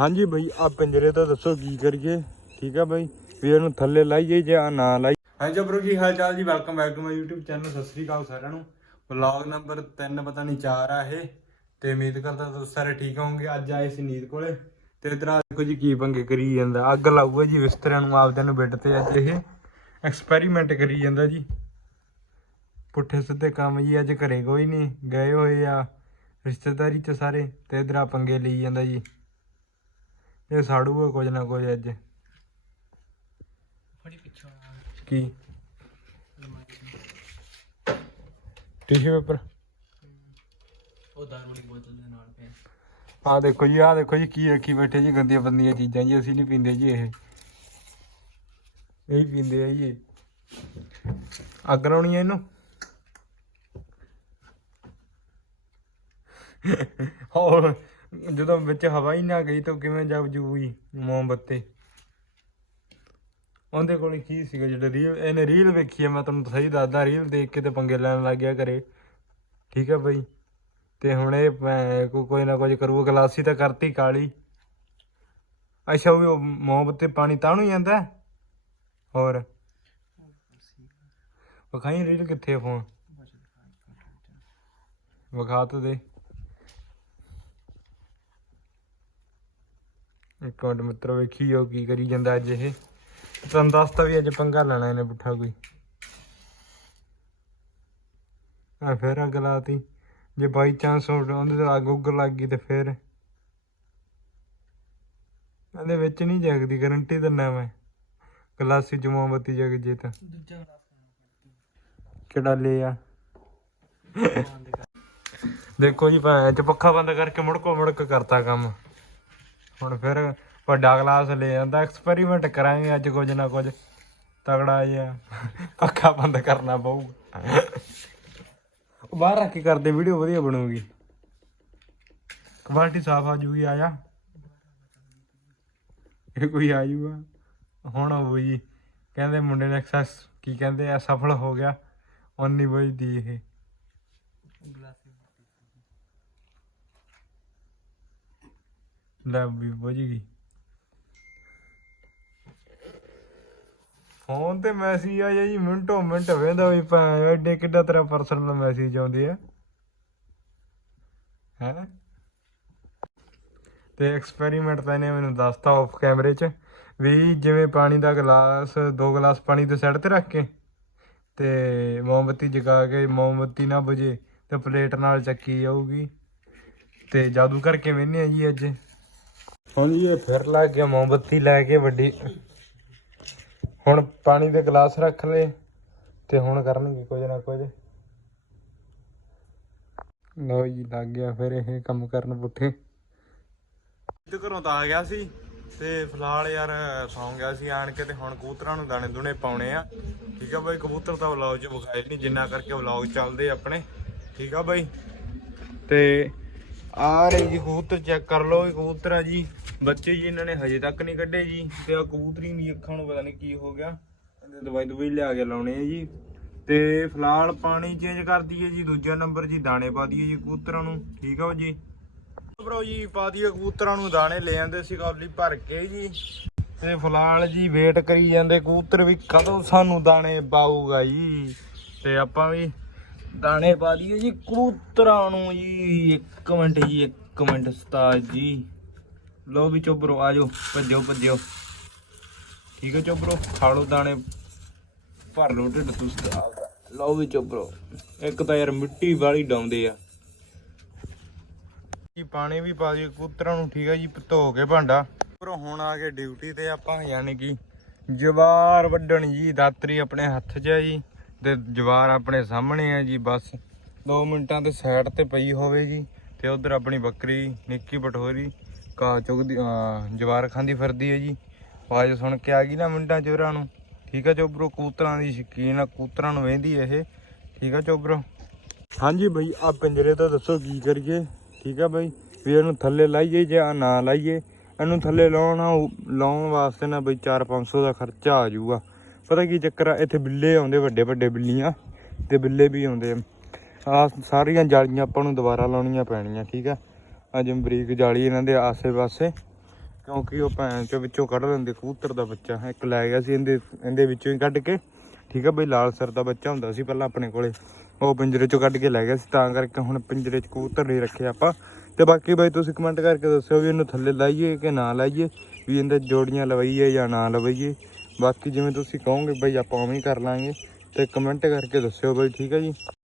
ਹਾਂਜੀ ਬਈ ਆ ਪਿੰਜਰੇ ਤੋਂ ਦੱਸੋ ਕੀ ਕਰੀਏ? ਠੀਕ ਆ ਬਈ? ਵੀ ਇਹਨੂੰ ਥੱਲੇ ਲਾਈਏ ਜਾਂ ਨਾ ਲਾਈਏ? ਹਾਂਜੀ ਜਬਰੋ ਜੀ, ਹਾਲ ਚਾਲ ਜੀ? Welcome back to my YouTube channel ਸਤਿ ਸ੍ਰੀ ਅਕਾਲ ਸਾਰਿਆਂ ਨੂੰ। ਵਲੌਗ ਨੰਬਰ 3 ਪਤਾ ਨਹੀਂ 4 ਆ ਇਹ। ਤੇ ਉਮੀਦ ਕਰਦਾ ਤੁਸੀਂ ਸਾਰੇ ਠੀਕ ਹੋਵੋਗੇ। ਅੱਜ ਆਏ ਸੀ ਨੀਤ ਕੋਲੇ। ਤੇ ਇਧਰ ਆ ਦੇਖੋ ਜੀ ਕੀ ਪੰਗੇ ਕਰੀ ਜਾਂਦਾ। ਅੱਗ ਲਾਊਗਾ ਜੀ ਬਿਸਤਰਿਆਂ ਨੂੰ ਆਪਦਿਆਂ ਨੂੰ ਬੈੱਡ ਤੇ ਅੱਜ ਇਹ ਐਕਸਪੈਰੀਮੈਂਟ ਕਰੀ ਜਾਂਦਾ ਜੀ। ਪੁੱਠੇ ਸਿੱਧੇ ਕੰਮ ਜੀ, ਅੱਜ ਘਰੇ ਕੋਈ ਨਹੀਂ ਗਏ ਹੋਏ ਆ ਰਿਸ਼ਤੇਦਾਰੀ ਚ ਸਾਰੇ। ਤੇ ਇਧਰ ਆ ਪੰਗੇ ਲਈ ਜਾਂਦਾ ਜੀ। ਇਹ ਸਾੜੂਗਾ ਕੁਝ ਨਾ ਕੁਝ ਅੱਜ। ਫੜੀ ਪਿੱਛੋਂ। ਕੀ? ਟਿਸ਼ੂ ਪੇਪਰ ਉਹ ਦਾਰੂ ਵਾਲੀ ਬੋਤਲ ਦੇ ਨਾਲ ਪਿਆ। ਆ ਦੇਖੋ ਜੀ ਆ ਦੇਖੋ ਜੀ ਕੀ ਰੱਖੀ ਬੈਠੇ ਜੀ ਗੰਦੀਆਂ ਬੰਦੀਆਂ ਚੀਜ਼ਾਂ ਜੀ ਅਸੀਂ ਨਹੀਂ ਪੀਂਦੇ ਜੀ ਇਹ। ਇਹ ਪੀਂਦੇ ਆ ਜੀ ਅੱਗ ਲਾਉਣੀ ਆ ਇਹਨੂੰ। ਹੋਰ। ਜਦੋਂ ਵਿੱਚ ਹਵਾ ਹੀ ਨਾ ਗਈ ਤਾਂ ਕਿਵੇਂ ਜਬ ਜੂਗੀ ਮੋਮਬੱਤੀ? ਉਹਦੇ ਕੋਲ ਕੀ ਸੀਗਾ ਜਿਹੜਾ ਰੀਲ ਇਹਨੇ ਰੀਲ ਵੇਖੀ ਆ, ਮੈਂ ਤੁਹਾਨੂੰ ਸਹੀ ਦੱਸਦਾ ਰੀਲ ਦੇਖ ਕੇ ਤੇ ਪੰਗੇ ਲੈਣ ਲੱਗ ਗਿਆ ਘਰੇ। ਠੀਕ ਹੈ ਬਈ। ਤੇ ਹੁਣ ਇਹ ਭੈ- ਕੋਈ ਨਾ ਕੁਝ ਕਰੂ ਗਲਾਸੀ ਤਾਂ ਕਰਤੀ ਕਾਲੀ। ਅੱਛਾ, ਉਹ ਵੀ ਉਹ ਮੋਮਬੱਤੀ ਪਾਣੀ ਤਾਂ ਨੂੰ ਜਾਂਦਾ ਹੋਰ? ਵਿਖਾਈ ਰੀਲ ਕਿੱਥੇ ਫੋਨ ਵਿਖਾ ਤਾਂ ਦੇ। ਇੱਕ ਮਿੰਟ ਮਿੱਤਰੋ ਵੇਖੀ ਉਹ ਕੀ ਕਰੀ ਜਾਂਦਾ ਅੱਜ ਇਹ। ਤੁਹਾਨੂੰ ਦੱਸਤਾ ਵੀ ਅੱਜ ਪੰਗਾ ਲੈਣਾ ਇਹਨੇ ਪੁੱਠਾ ਕੋਈ। ਆ ਫੇਰ ਅੱਗ ਲਾਤੀ। ਜੇ ਬਾਈ ਚਾਂਸ ਉਹਦੇ ਤੇ ਅੱਗ ਉੱਗ ਲੱਗ ਗਈ ਤੇ ਫੇਰ ਇਹਦੇ ਵਿੱਚ ਨਹੀਂ ਜਗਦੀ ਗਰੰਟੀ ਦਿੰਦਾ ਮੈਂ। ਗਲਾਸੀ ਚ ਜਗ ਜੇ ਤਾਂ। ਦੂਜਾ ਗਲਾਸ ਕਿਹੜਾ ਲੈ ਆ? ਦੇਖੋ ਜੀ ਭਾਂ ਚ ਪੱਖਾ ਬੰਦ ਕਰਕੇ ਮੁੜਕੋ ਮੁੜਕ ਕਰਤਾ ਕੰਮ। ਹੁਣ ਫਿਰ ਵੱਡਾ ਗਲਾਸ ਲੈ ਜਾਂਦਾ ਐਕਸਪੈਰੀਮੈਂਟ ਕਰਾਂਗੇ ਅੱਜ ਕੁਝ ਨਾ ਕੁਝ। ਤਗੜਾ ਜਿਹਾ। ਪੱਖਾ ਬੰਦ ਕਰਨਾ ਪਊਗਾ। ਬਾਹਰ ਰੱਖ ਕੇ ਕਰਦੇ ਵੀਡੀਓ ਵਧੀਆ ਬਣੂਗੀ। ਕੁਆਲਿਟੀ ਸਾਫ਼ ਆ ਜੂਗੀ ਆਇਆ ਇਹ ਕੋਈ ਆ ਜੂਗਾ। ਹੁਣ ਉਹ ਜੀ ਕਹਿੰਦੇ ਮੁੰਡੇ ਨੇ ਐਕਸੈਸ, ਕੀ ਕਹਿੰਦੇ ਆ, ਸਫਲ ਹੋ ਗਿਆ। ਉਨੀ ਵਜਦੀ ਇਹ ਗਲਾਸ ਲੈ ਵੀ ਬੁਝ ਗਈ। ਫੋਨ ਤੇ ਮੈਸੇਜ ਆਇਆ ਜੀ ਮਿੰਟੋ ਮਿੰਟ ਵੇਂਦਾ ਵੀ ਭੈਣ ਐਡੇ ਕਿੱਡਾ ਤੇਰਾ ਪਰਸਨਲ ਮੈਸੇਜ ਆਉਂਦੇ ਆ। ਹੈ? ਤੇ ਐਕਸਪੈਰੀਮੈਂਟ ਤਾਂ ਇਹਨੇ ਮੈਨੂੰ ਦੱਸਤਾ ਆਫ ਕੈਮਰੇ 'ਚ ਵੀ ਜਿਵੇਂ ਪਾਣੀ ਦਾ ਗਲਾਸ, ਦੋ ਗਲਾਸ ਪਾਣੀ ਦੇ ਸਾਈਡ ਤੇ ਰੱਖ ਕੇ, ਤੇ ਮੋਮਬੱਤੀ ਜਗਾ ਕੇ, ਮੋਮਬੱਤੀ ਨਾ ਬੁਝੇ ਤੇ ਪਲੇਟ ਨਾਲ ਚੱਕੀ ਜਾਊਗੀ। ਤੇ ਜਾਦੂ ਕਰਕੇ ਵੇਨੇ ਆ ਜੀ ਅੱਜ? ਹਾਂਜੀ ਇਹ ਫਿਰ ਲੱਗ ਗਿਆ ਮੋਮਬੱਤੀ ਲੈ ਕੇ ਵੱਡੀ। ਹੁਣ ਪਾਣੀ ਦੇ ਗਲਾਸ ਰੱਖ ਲਏ ਤੇ ਹੁਣ ਕਰਨਗੇ ਕੁਝ ਨਾ ਕੁਝ। ਲਓ ਜੀ, ਲੱਗ ਗਿਆ ਫਿਰ ਇਹ ਕੰਮ ਕਰਨ ਪੁੱਠੇ। ਤੇ ਘਰੋਂ ਤਾਂ ਆ ਗਿਆ ਸੀ ਤੇ ਫਿਲਹਾਲ ਯਾਰ ਸੌਂ ਗਿਆ ਸੀ ਆਣ ਕੇ ਤੇ ਹੁਣ ਕਬੂਤਰਾਂ ਨੂੰ ਦਾਣੇ ਦੁਣੇ ਪਾਉਣੇ ਆ। ਠੀਕ ਆ ਬਾਈ, ਕਬੂਤਰ ਤਾਂ ਵਲੌਗ 'ਚ ਵਿਖਾਏ ਨਹੀਂ ਜਿੰਨਾ ਕਰਕੇ ਵਲੌਗ ਚੱਲਦੇ ਆਪਣੇ। ਠੀਕ ਆ ਬਾਈ। ਤੇ ਆ ਰਹੇ ਜੀ ਕਬੂਤਰ ਚੈੱਕ ਕਰ ਲਓ ਇਹ ਕਬੂਤਰ ਆ ਜੀ। ਬੱਚੇ ਜੀ ਇਹਨਾਂ ਨੇ ਹਜੇ ਤੱਕ ਨਹੀਂ ਕੱਢੇ ਜੀ ਤੇ ਆ ਕਬੂਤਰੀ ਦੀ ਅੱਖਾਂ ਨੂੰ ਪਤਾ ਨਹੀਂ ਕੀ ਹੋ ਗਿਆ। ਦਵਾਈ ਦਵਾਈ ਲਿਆ ਕੇ ਲਾਉਣੇ ਆ ਜੀ। ਤੇ ਫਿਲਹਾਲ ਪਾਣੀ ਚੇਂਜ ਕਰ ਦਈਏ ਜੀ, ਦੂਜਾ ਨੰਬਰ ਜੀ ਦਾਣੇ ਪਾ ਦਈਏ ਜੀ ਕਬੂਤਰਾਂ ਨੂੰ। ਠੀਕ ਆ ਜੀ? ਬਰੋ ਜੀ, ਪਾ ਦਈਏ ਕਬੂਤਰਾਂ ਨੂੰ, ਦਾਣੇ ਲੈ ਜਾਂਦੇ ਸੀ ਕੌਲੀ ਭਰ ਕੇ ਜੀ। ਤੇ ਫਿਲਹਾਲ ਜੀ ਵੇਟ ਕਰੀ ਜਾਂਦੇ ਕਬੂਤਰ ਵੀ ਕਦੋਂ ਸਾਨੂੰ ਦਾਣੇ ਪਾਊਗਾ ਜੀ। ਤੇ ਆਪਾਂ ਵੀ ਦਾਣੇ ਪਾ ਦਈਏ ਜੀ, ਕਬੂਤਰਾਂ ਨੂੰ ਜੀ, ਇੱਕ ਮਿੰਟ ਜੀ, ਇੱਕ ਮਿੰਟ ਸਤਾਜ ਜੀ। ਲੋ ਵੀ ਚੋਬਰੋ ਆਜੋ ਭੱਜੋ ਭੱਜੋ। ਠੀਕ ਹੈ ਚੋਬਰੋ, ਖਾ ਲਓ ਦਾਣੇ, ਭਰ ਲਓ ਢਿੱਡ ਤੁਸੀਂ ਆਪਦਾ ਲਓ ਵੀ ਚੋਬਰੋ, ਇੱਕ ਤਾਂ ਯਾਰ ਮਿੱਟੀ ਵਾਲੀ ਡਾਉਂਦੇ ਆ। ਜੀ, ਪਾਣੀ ਵੀ ਪਾ ਦਿਓ ਕਬੂਤਰਾਂ ਨੂੰ ਠੀਕ ਹੈ ਜੀ, ਧੋ ਕੇ ਭਾਂਡਾ। ਪਰ ਹੁਣ ਆ ਕੇ ਡਿਊਟੀ ਤੇ ਆਪਾਂ, ਯਾਨੀ ਕਿ ਜਵਾਰ ਵੱਢਣ ਜੀ, ਦਾਤਰੀ ਆਪਣੇ ਹੱਥ 'ਚ ਆ ਜੀ। ਤੇ ਜਵਾਰ ਆਪਣੇ ਸਾਹਮਣੇ ਆ ਜੀ, ਬਸ। 2 ਮਿੰਟਾਂ ਤੇ ਸਾਈਡ ਤੇ ਪਈ ਹੋਵੇ ਜੀ ਤੇ ਉਧਰ ਆਪਣੀ ਬੱਕਰੀ, ਨਿੱਕੀ ਪਠੋਰੀ ਕਾ ਚੁਗਦੀ ਜਵਾਰ ਖਾਂਦੀ ਫਿਰਦੀ ਹੈ ਜੀ। ਆਵਾਜ਼ ਸੁਣ ਕੇ ਆ ਗਈ ਨਾ ਮਿੰਟਾਂ ਚੋਰਾਂ ਨੂੰ। ਠੀਕ ਆ ਚੋਬਰੋ ਕੂਤਰਾਂ ਦੀ ਸ਼ਕੀਨ ਆ ਕਬੂਤਰਾਂ ਨੂੰ ਵੇਂਦੀ ਇਹ। ਠੀਕ ਆ ਚੋਬਰੋ ਹਾਂਜੀ ਬਈ ਆ ਪਿੰਜਰੇ ਤੋਂ ਦੱਸੋ ਕੀ ਕਰੀਏ? ਠੀਕ ਆ ਬਈ, ਵੀ ਇਹਨੂੰ ਥੱਲੇ ਲਾਈਏ ਜਾਂ ਨਾ ਲਾਈਏ? ਇਹਨੂੰ ਥੱਲੇ ਲਾਉਣਾ, ਲਾਉਣ ਵਾਸਤੇ ਨਾ ਬਈ 4-500 ਦਾ ਖਰਚਾ ਆ ਜਾਊਗਾ। ਪਤਾ ਕੀ ਚੱਕਰ ਆ, ਇੱਥੇ ਬਿੱਲੇ ਆਉਂਦੇ, ਵੱਡੇ ਵੱਡੇ ਬਿੱਲੀਆਂ, ਤੇ ਬਿੱਲੇ ਵੀ ਆਉਂਦੇ ਆ। ਸਾਰੀਆਂ ਜਾਲੀਆਂ ਆਪਾਂ ਨੂੰ ਦੁਬਾਰਾ ਲਾਉਣੀਆਂ ਪੈਣੀਆਂ, ਠੀਕ ਆ? ਅੱਜ ਬਰੀਕ ਜਾਲੀ ਇਹਨਾਂ ਦੇ ਆਸੇ-ਪਾਸੇ, ਕਿਉਂਕਿ ਉਹ ਭੈਣ ਚੋਂ ਵਿੱਚੋਂ ਕੱਢ ਲੈਂਦੇ, ਕਬੂਤਰ ਦਾ ਬੱਚਾ, ਇੱਕ ਲੈ ਗਿਆ ਸੀ ਇਹਦੇ ਇਹਦੇ ਵਿੱਚੋਂ ਹੀ ਕੱਢ ਕੇ, ਠੀਕ ਆ? ਬਈ ਲਾਲ ਸਰ ਦਾ ਬੱਚਾ ਹੁੰਦਾ ਸੀ ਪਹਿਲਾਂ ਆਪਣੇ ਕੋਲੇ, ਉਹ ਪਿੰਜਰੇ ਚੋਂ ਕੱਢ ਕੇ ਲੈ ਗਿਆ ਸੀ, ਤਾਂ ਕਰਕੇ ਹੁਣ ਪਿੰਜਰੇ 'ਚ ਕਬੂਤਰ ਨਹੀਂ ਰੱਖੇ ਆਪਾਂ। ਤੇ ਬਾਕੀ ਬਾਈ ਤੁਸੀਂ ਕਮੈਂਟ ਕਰਕੇ ਦੱਸਿਓ ਵੀ ਇਹਨੂੰ ਥੱਲੇ ਲਾਈਏ ਕਿ ਨਾ ਲਾਈਏ, ਵੀ ਇਹਦੇ ਜੋੜੀਆਂ ਲਵਾਈਏ ਜਾਂ ਨਾ ਲਵਾਈਏ। ਬਾਕੀ ਜਿਵੇਂ ਤੁਸੀਂ ਕਹੋਗੇ ਬਈ ਆਪਾਂ ਉਵੇਂ ਹੀ ਕਰ ਲਾਂਗੇ ਤੇ ਕਮੈਂਟ ਕਰਕੇ ਦੱਸਿਓ ਬਈ, ਠੀਕ ਹੈ ਜੀ?